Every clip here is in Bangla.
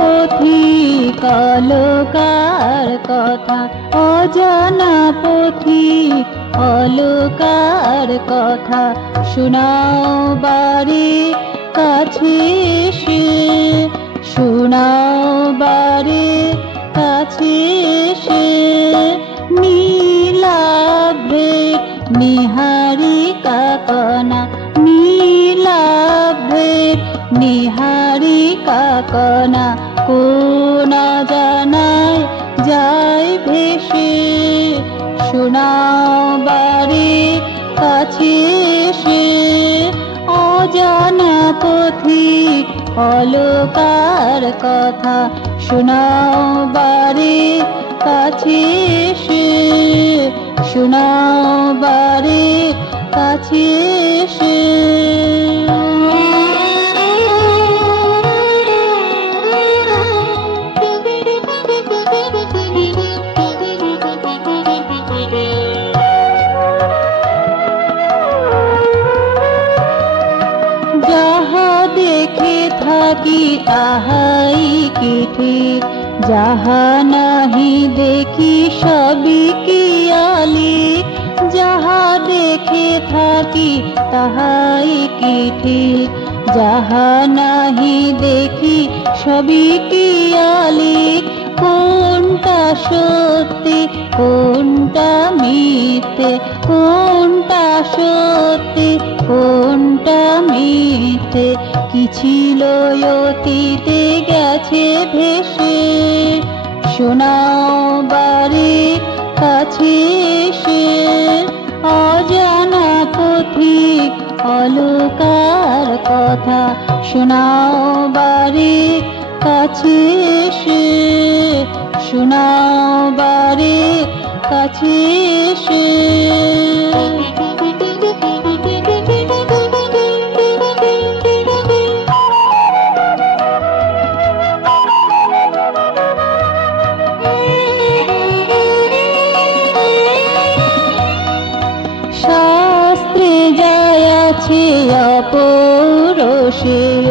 পথিক অলকার কথা, অজানা পথিক অলকার কথা, শোনাও বারে কাছে এসে, শোনাও বারে কাছে এসে। নীলাভে নিহারিকা কণা, নীলাভে নিহারিকা কণা, কোন জানায় যায় ভেসে, শোনাও বারে কাছে এসে। অজানা পথিক অলকার কথা, শোনাও বারে কাছে এসে, শোনাও বারে কাছে এসে। যাহা দেখে থাকি তাহাই কি ঠিক, যাহা নাহি দেখি সবই কি আলিক। যাহা দেখে থাকি তাহাই কি ঠিক, যাহা নাহি দেখি সবই কি আলিক। কোনটা সত্যি কোনটা মিথ্যে, কোনটা সত্যি কোনটা মিথ্যে, কি ছিল অতীতে গেছে ভেসে, শোনাও বারে কাছে এসে। অজানা পথিক অলকার কথা, শোনাও বারে কাছে এসে, শোনাও বারে কাছে এসে। শাস্ত্রে যাই আছে অপৌরুষেয়,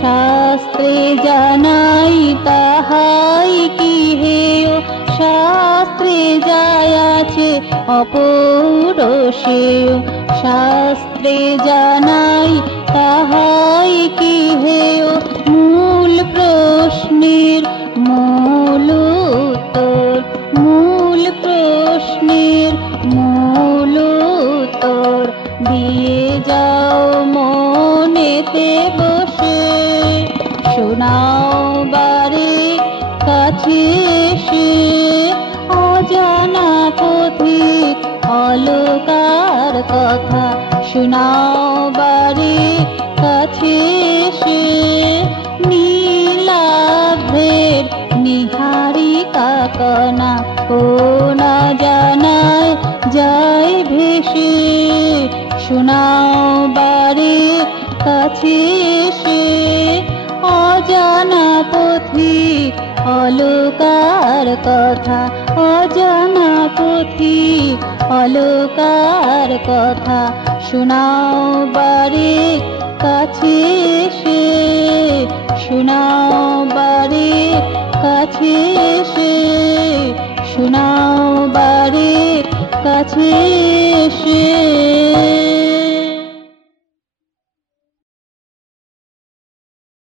শাস্ত্রে জানাই তাহাই কি হেয়। শাস্ত্রে যাই আছে অপৌরুষেয়, শাস্ত্রে জানাই তাহাই কি হেয়। মূল প্রশ্নের মূল উত্তর, মূল প্রশ্নের মূল উত্তর দিয়ে যাও মনেতে বসে, শোনাও বারে কাছে এসে। অজানা পথিক অলকার কথা, শোনাও বারে কাছে এসে। নীলাভের নিহারিকা কণা, কোন জানায় যায় ভেসে, শোনাও বারে কাছে এসে। অজানা পথিক অলকার কথা, অজানা পথিক অলকার কথা, শোনাও বারে কাছে এসে, শোনাও বারে কাছে এসে, শোনাও বারে কাছে এসে।